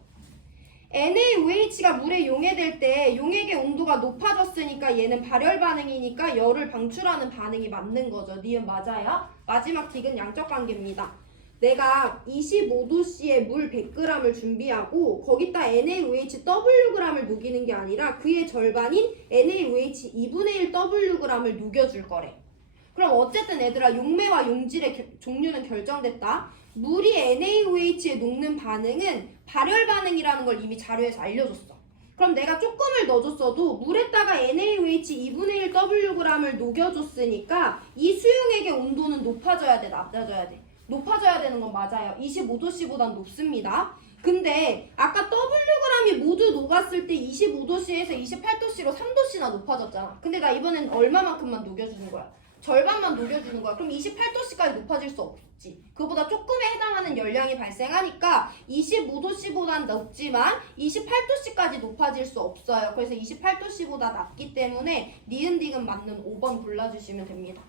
NaOH가 물에 용해될 때 용액의 온도가 높아졌으니까 얘는 발열 반응이니까 열을 방출하는 반응이 맞는 거죠. 니은 맞아요? 마지막 딕은 양적 관계입니다. 내가 25도씨의 물 100g을 준비하고 거기다 NaOHWg을 녹이는 게 아니라 그의 절반인 NaOH 2분의 1Wg을 녹여줄 거래. 그럼 어쨌든 얘들아 용매와 용질의 종류는 결정됐다. 물이 NaOH에 녹는 반응은 발열 반응이라는 걸 이미 자료에서 알려줬어. 그럼 내가 조금을 넣어줬어도 물에다가 NaOH 2분의 1Wg을 녹여줬으니까 이 수용액의 온도는 높아져야 돼, 낮아져야 돼? 높아져야 되는 건 맞아요. 25도씨보단 높습니다. 근데 아까 Wg이 모두 녹았을 때 25도씨에서 28도씨로 3도씨나 높아졌잖아. 근데 나 이번엔 얼마만큼만 녹여주는 거야? 절반만 녹여주는 거야. 그럼 28도씨까지 높아질 수 없지. 그거보다 조금에 해당하는 열량이 발생하니까 25도씨보단 높지만 28도씨까지 높아질 수 없어요. 그래서 28도씨보다 낮기 때문에 니은딕은 맞는 5번 골라주시면 됩니다.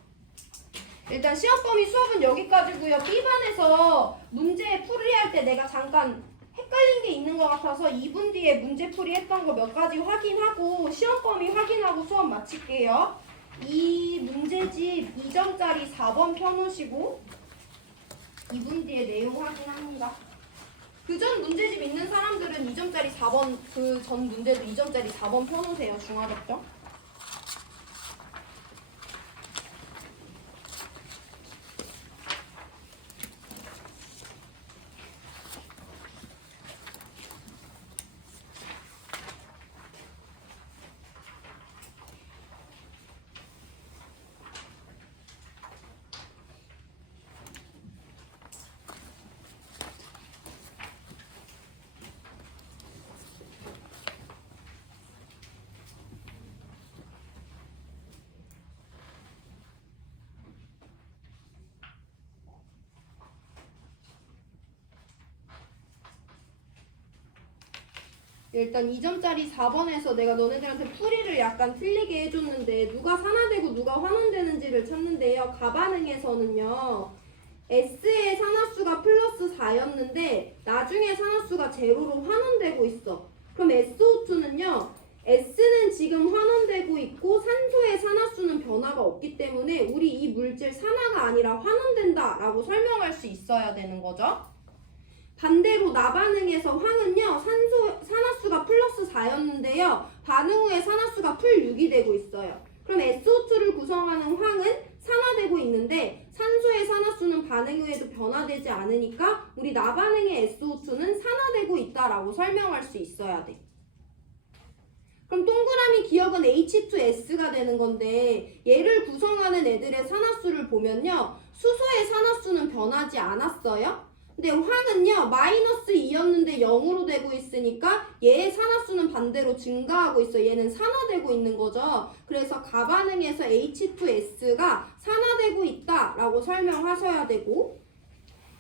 일단 시험 범위 수업은 여기까지고요. B반에서 문제 풀이할 때 내가 잠깐 헷갈린 게 있는 것 같아서 2분 뒤에 문제 풀이했던 거 몇 가지 확인하고 시험 범위 확인하고 수업 마칠게요. 이 문제집 2점짜리 4번 펴놓으시고 2분 뒤에 내용 확인합니다. 그 전 문제집 있는 사람들은 2점짜리 4번 그 전 문제도 2점짜리 4번 펴놓으세요. 중하겠죠? 일단 2점짜리 4번에서 내가 너네들한테 풀이를 약간 틀리게 해줬는데 누가 산화되고 누가 환원되는지를 찾는데요. 가반응에서는요. S의 산화수가 플러스 4였는데 나중에 산화수가 제로로 환원되고 있어. 그럼 SO2는요. S는 지금 환원되고 있고 산소의 산화수는 변화가 없기 때문에 우리 이 물질 산화가 아니라 환원된다 라고 설명할 수 있어야 되는 거죠. 반대로 나반응에서 황은요. 산화수가 플러스 4였는데요. 반응 후에 산화수가 풀 6이 되고 있어요. 그럼 SO2를 구성하는 황은 산화되고 있는데 산소의 산화수는 반응 후에도 변화되지 않으니까 우리 나반응의 SO2는 산화되고 있다라고 설명할 수 있어야 돼. 그럼 동그라미 기억은 H2S가 되는 건데 얘를 구성하는 애들의 산화수를 보면요. 수소의 산화수는 변하지 않았어요. 근데 황은요 마이너스 2였는데 0으로 되고 있으니까 얘의 산화수는 반대로 증가하고 있어. 얘는 산화되고 있는 거죠. 그래서 가반응에서 H2S가 산화되고 있다라고 설명하셔야 되고,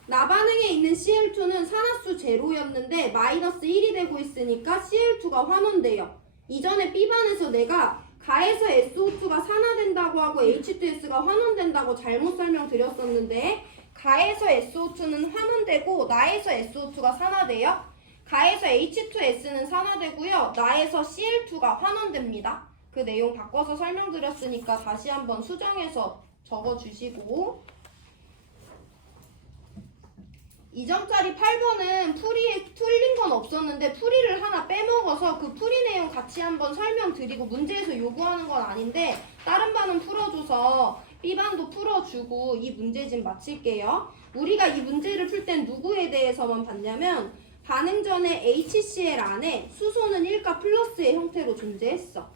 나반응에 있는 Cl2는 산화수 제로였는데 마이너스 1이 되고 있으니까 Cl2가 환원돼요. 이전에 B반에서 내가 가에서 SO2가 산화된다고 하고 H2S가 환원된다고 잘못 설명드렸었는데, 가에서 SO2는 환원되고 나에서 SO2가 산화돼요. 가에서 H2S는 산화되고요. 나에서 Cl2가 환원됩니다. 그 내용 바꿔서 설명드렸으니까 다시 한번 수정해서 적어주시고, 2점짜리 8번은 풀이에 틀린 건 없었는데 풀이를 하나 빼먹어서 그 풀이 내용 같이 한번 설명드리고, 문제에서 요구하는 건 아닌데 다른 반은 풀어줘서 B반도 풀어주고 이 문제집 마칠게요. 우리가 이 문제를 풀 땐 누구에 대해서만 봤냐면, 반응 전에 HCl 안에 수소는 1가 플러스의 형태로 존재했어.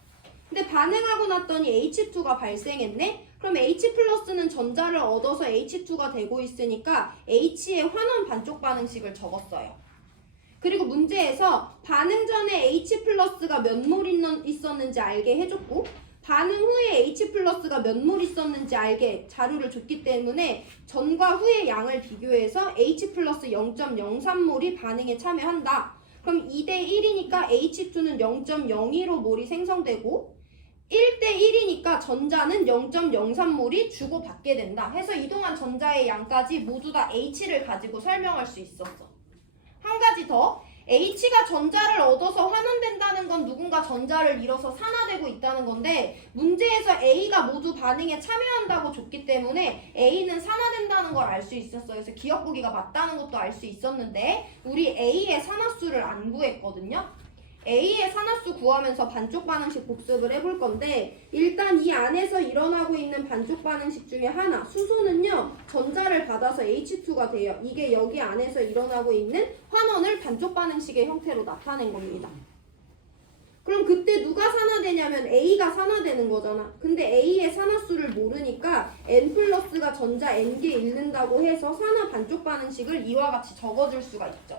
근데 반응하고 났더니 H2가 발생했네? 그럼 H 플러스는 전자를 얻어서 H2가 되고 있으니까 H의 환원 반쪽 반응식을 적었어요. 그리고 문제에서 반응 전에 H 플러스가 몇 몰 있었는지 알게 해줬고, 반응 후에 H 플러스가 몇 몰 있었는지 알게 자료를 줬기 때문에 전과 후의 양을 비교해서 H 플러스 0.03몰이 반응에 참여한다. 그럼 2대 1이니까 H2는 0.02몰이 생성되고, 1대 1이니까 전자는 0.03몰이 주고받게 된다. 해서 이동한 전자의 양까지 모두 다 H를 가지고 설명할 수 있었어. 한 가지 더, H가 전자를 얻어서 환원된다는 건 누군가 전자를 잃어서 산화되고 있다는 건데, 문제에서 A가 모두 반응에 참여한다고 줬기 때문에 A는 산화된다는 걸 알 수 있었어요. 그래서 기억 보기가 맞다는 것도 알 수 있었는데 우리 A의 산화수를 안 구했거든요. A의 산화수 구하면서 반쪽 반응식 복습을 해볼 건데, 일단 이 안에서 일어나고 있는 반쪽 반응식 중에 하나, 수소는요 전자를 받아서 H2가 돼요. 이게 여기 안에서 일어나고 있는 환원을 반쪽 반응식의 형태로 나타낸 겁니다. 그럼 그때 누가 산화되냐면 A가 산화되는 거잖아. 근데 A의 산화수를 모르니까 N 플러스가 전자 N개 잃는다고 해서 산화 반쪽 반응식을 이와 같이 적어줄 수가 있죠.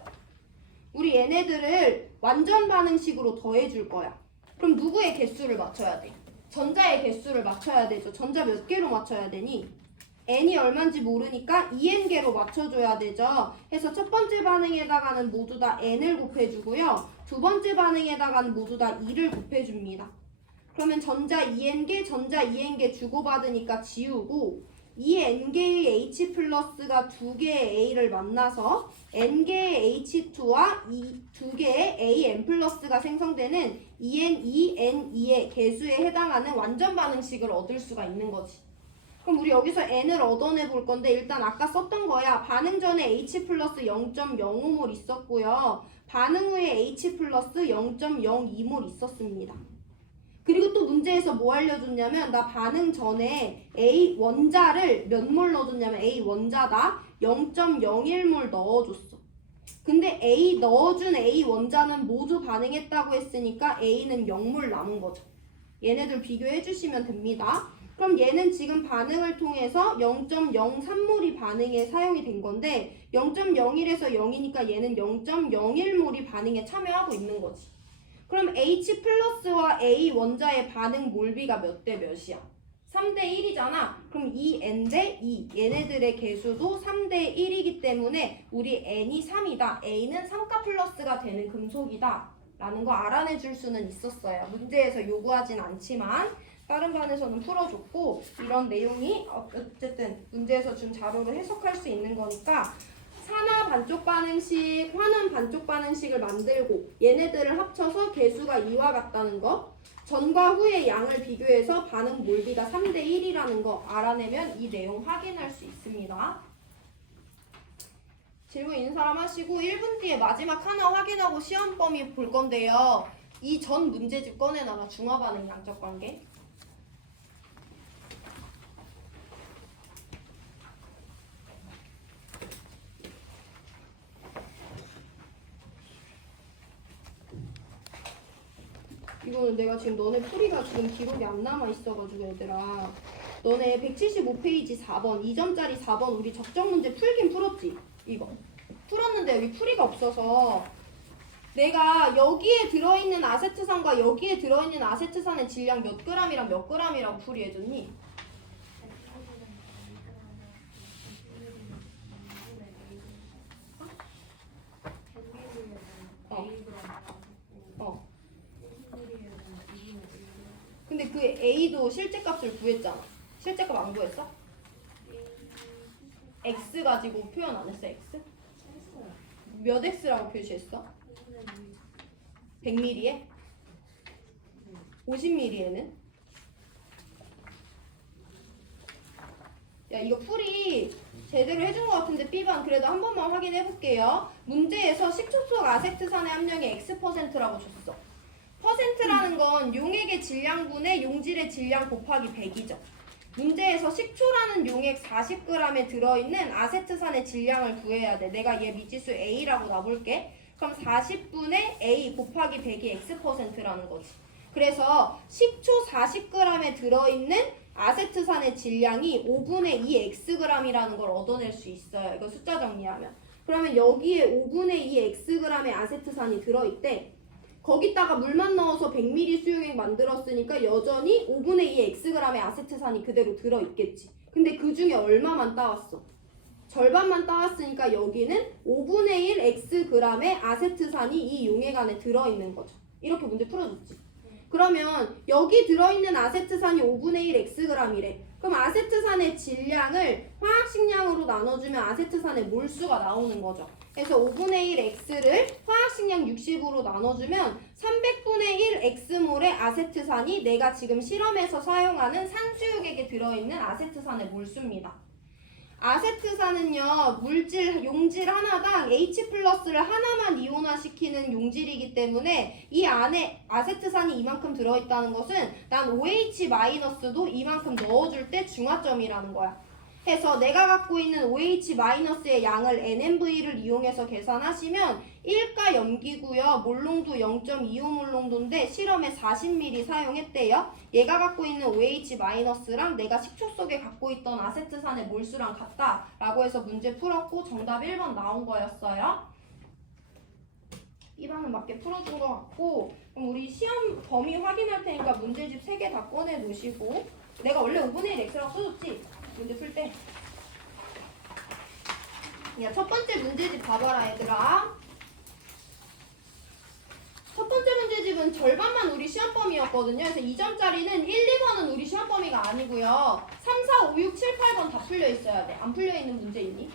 우리 얘네들을 완전 반응식으로 더해줄 거야. 그럼 누구의 개수를 맞춰야 돼? 전자의 개수를 맞춰야 되죠. 전자 몇 개로 맞춰야 되니? n이 얼마인지 모르니까 2n개로 맞춰줘야 되죠. 해서 첫 번째 반응에다가는 모두 다 n을 곱해주고요. 두 번째 반응에다가는 모두 다 2를 곱해줍니다. 그러면 전자 2n개, 전자 2n개 주고받으니까 지우고, 2n개의 H 플러스가 2개의 A를 만나서 n개의 H2와 2개의 AN 플러스가 생성되는 2n2, n2의 개수에 해당하는 완전 반응식을 얻을 수가 있는 거지. 그럼 우리 여기서 n을 얻어내 볼 건데, 일단 아까 썼던 거야. 반응 전에 H 플러스 0.05몰 있었고요. 반응 후에 H 플러스 0.02몰 있었습니다. 그리고 또 문제에서 뭐 알려줬냐면, 나 반응 전에 A 원자를 몇 몰 넣어줬냐면, A 원자다 0.01몰 넣어줬어. 근데 A 넣어준 A 원자는 모두 반응했다고 했으니까 A는 0몰 남은 거죠. 얘네들 비교해 주시면 됩니다. 그럼 얘는 지금 반응을 통해서 0.03몰이 반응에 사용이 된 건데, 0.01에서 0이니까 얘는 0.01몰이 반응에 참여하고 있는 거지. 그럼 H 플러스와 A 원자의 반응 몰비가 몇 대 몇이야? 3대 1이잖아. 그럼 이 n 대 2, 얘네들의 개수도 3대 1이기 때문에 우리 n이 3이다. A는 3가 플러스가 되는 금속이다 라는 거 알아내 줄 수는 있었어요. 문제에서 요구하진 않지만 다른 반에서는 풀어줬고, 이런 내용이 어쨌든 문제에서 준 자료로 해석할 수 있는 거니까 산화 반쪽 반응식, 환원 반쪽 반응식을 만들고 얘네들을 합쳐서 개수가 2와 같다는 거, 전과 후의 양을 비교해서 반응 몰비가 3대 1이라는 거 알아내면 이 내용 확인할 수 있습니다. 질문 있는 사람 하시고 1분 뒤에 마지막 하나 확인하고 시험 범위 볼 건데요. 이 전 문제집 꺼내놔라. 중화 반응 양적 관계. 이거는 내가 지금 너네 풀이가 지금 기록이 안 남아 있어가지고 얘들아, 너네 175페이지 4번 2점짜리 4번 우리 적정 문제 풀긴 풀었지? 이거 풀었는데 여기 풀이가 없어서 내가 여기에 들어있는 아세트산과 여기에 들어있는 아세트산의 질량 몇 g이랑 몇 g이라고 풀이해줬니? 근데 그 A도 실제값을 구했잖아. 실제값 안 구했어? X 가지고 표현 안 했어, X? 몇 X라고 표시했어? 100ml에? 50ml에는? 야, 이거 풀이 제대로 해준 것 같은데 B반 그래도 한 번만 확인해 볼게요. 문제에서 식초 속 아세트산의 함량이 X%라고 줬어. 퍼센트라는 건 용액의 질량분의 용질의 질량 곱하기 100이죠. 문제에서 식초라는 용액 40g에 들어있는 아세트산의 질량을 구해야 돼. 내가 얘 미지수 A라고 놔볼게. 그럼 40분의 A 곱하기 100이 X%라는 거지. 그래서 식초 40g에 들어있는 아세트산의 질량이 5분의 2 Xg이라는 걸 얻어낼 수 있어요. 이거 숫자 정리하면. 그러면 여기에 5분의 2 Xg의 아세트산이 들어있대. 거기다가 물만 넣어서 100ml 수용액 만들었으니까 여전히 5분의 2 Xg의 아세트산이 그대로 들어있겠지. 근데 그 중에 얼마만 따왔어? 절반만 따왔으니까 여기는 5분의 1 Xg의 아세트산이 이 용액 안에 들어있는 거죠. 이렇게 문제 풀어줬지. 그러면 여기 들어있는 아세트산이 5분의 1 Xg이래. 그럼 아세트산의 질량을 화학식량으로 나눠주면 아세트산의 몰수가 나오는 거죠. 그래서 5분의 1 X를 화학식량 60으로 나눠주면 300분의 1 X몰의 아세트산이 내가 지금 실험에서 사용하는 산수유액에 들어있는 아세트산의 몰수입니다. 아세트산은요, 물질, 용질 하나당 H 플러스를 하나만 이온화시키는 용질이기 때문에 이 안에 아세트산이 이만큼 들어있다는 것은 난 OH 마이너스도 이만큼 넣어줄 때 중화점이라는 거야. 해서 내가 갖고 있는 OH 마이너스의 양을 NMV를 이용해서 계산하시면 1가 염기고요. 몰롱도 0.25몰롱도인데 실험에 40ml 사용했대요. 얘가 갖고 있는 OH 마이너스랑 내가 식초 속에 갖고 있던 아세트산의 몰수랑 같다라고 해서 문제 풀었고 정답 1번 나온 거였어요. 2번은 맞게 풀어준 것 같고 그럼 우리 시험 범위 확인할 테니까 문제집 3개 다 꺼내 놓으시고 내가 원래 5분의 1 X라고 써줬지? 문제 풀 때. 야, 첫 번째 문제집 봐봐라, 얘들아. 첫 번째 문제집은 절반만 우리 시험 범위였거든요. 그래서 2점짜리는 1, 2번은 우리 시험 범위가 아니고요. 3, 4, 5, 6, 7, 8번 다 풀려 있어야 돼. 안 풀려 있는 문제 있니?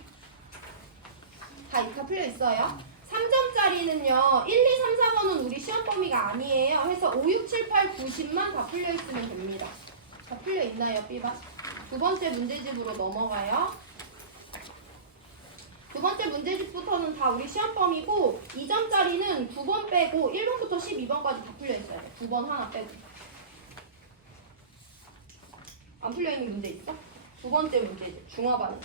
다 풀려 있어요. 3점짜리는요. 1, 2, 3, 4번은 우리 시험 범위가 아니에요. 그래서 5, 6, 7, 8, 90만 다 풀려 있으면 됩니다. 다 풀려 있나요, B반? 두 번째 문제집으로 넘어가요. 두 번째 문제집부터는 다 우리 시험 범위고 2점짜리는 9번 빼고 1번부터 12번까지 다 풀려 있어야 돼. 9번 하나 빼고. 안 풀려 있는 문제 있어? 두 번째 문제집 중화반응.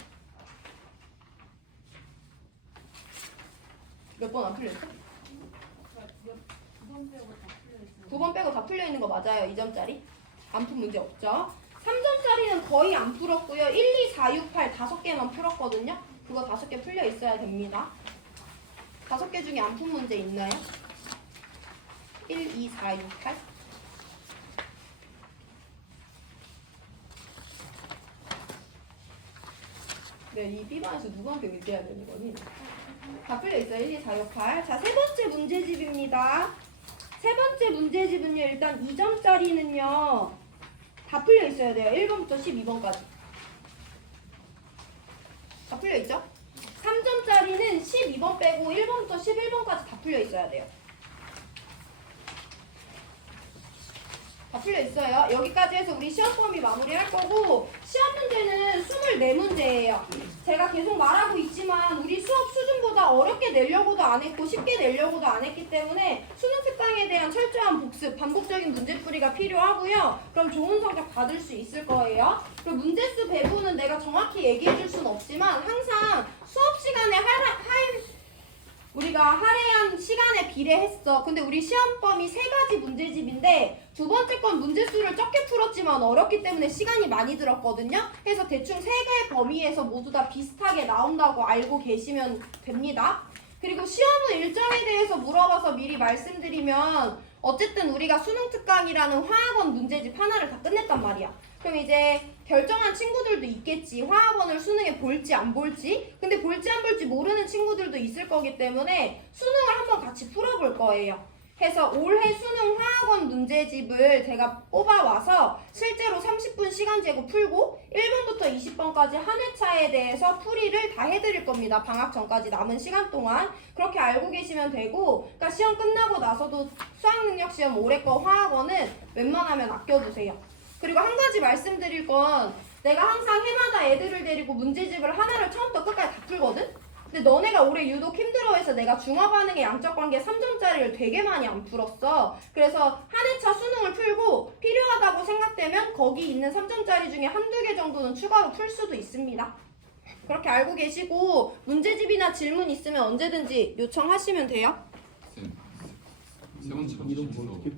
몇 번 안 풀려 있어? 9번 빼고 다 풀려 있는 거 맞아요. 2점짜리. 안 푼 문제 없죠? 3점짜리는 거의 안 풀었고요. 1, 2, 4, 6, 8 5개만 풀었거든요. 그거 5개 풀려 있어야 됩니다. 5개 중에 안 푼 문제 있나요? 1, 2, 4, 6, 8 네, 이 B반에서 누구한테 의지해야 되는 거니? 다 풀려 있어요. 1, 2, 4, 6, 8 자, 세 번째 문제집입니다. 세 번째 문제집은요. 일단 2점짜리는요. 다 풀려 있어야 돼요. 1번부터 12번까지. 다 풀려 있죠? 3점짜리는 12번 빼고 1번부터 11번까지 다 풀려 있어야 돼요. 다 풀려 있어요. 여기까지 해서 우리 시험 범위 마무리할 거고 시험 문제는 24문제예요. 제가 계속 말하고 있지만 우리 수업 수준보다 어렵게 내려고도 안 했고 쉽게 내려고도 안 했기 때문에 수능 특강에 대한 철저한 복습, 반복적인 문제풀이가 필요하고요. 그럼 좋은 성적 받을 수 있을 거예요. 그리고 문제수 배분은 내가 정확히 얘기해 줄 수는 없지만 항상 수업 시간에 우리가 할애한 시간에 비례했어. 근데 우리 시험 범위 3가지 문제집인데 두 번째 건 문제수를 적게 풀었지만 어렵기 때문에 시간이 많이 들었거든요. 그래서 대충 3개의 범위에서 모두 다 비슷하게 나온다고 알고 계시면 됩니다. 그리고 시험 후 일정에 대해서 물어봐서 미리 말씀드리면 어쨌든 우리가 수능 특강이라는 화학원 문제집 하나를 다 끝냈단 말이야. 그럼 이제 결정한 친구들도 있겠지. 화학원을 수능에 볼지 안 볼지. 근데 볼지 안 볼지 모르는 친구들도 있을 거기 때문에 수능을 한번 같이 풀어볼 거예요. 해서 올해 수능 화학원 문제집을 제가 뽑아와서 실제로 30분 시간 재고 풀고 1번부터 20번까지 한 회차에 대해서 풀이를 다 해드릴 겁니다. 방학 전까지 남은 시간 동안. 그렇게 알고 계시면 되고, 그러니까 시험 끝나고 나서도 수학능력시험 올해 거 화학원은 웬만하면 아껴두세요. 그리고 한 가지 말씀드릴 건 내가 항상 해마다 애들을 데리고 문제집을 하나를 처음부터 끝까지 다 풀거든? 근데 너네가 올해 유독 힘들어해서 내가 중화반응의 양적관계 3점짜리를 되게 많이 안 풀었어. 그래서 한 회차 수능을 풀고 필요하다고 생각되면 거기 있는 3점짜리 중에 한두 개 정도는 추가로 풀 수도 있습니다. 그렇게 알고 계시고 문제집이나 질문 있으면 언제든지 요청하시면 돼요. 쌤, 세 번째 이름 뭐 어떻게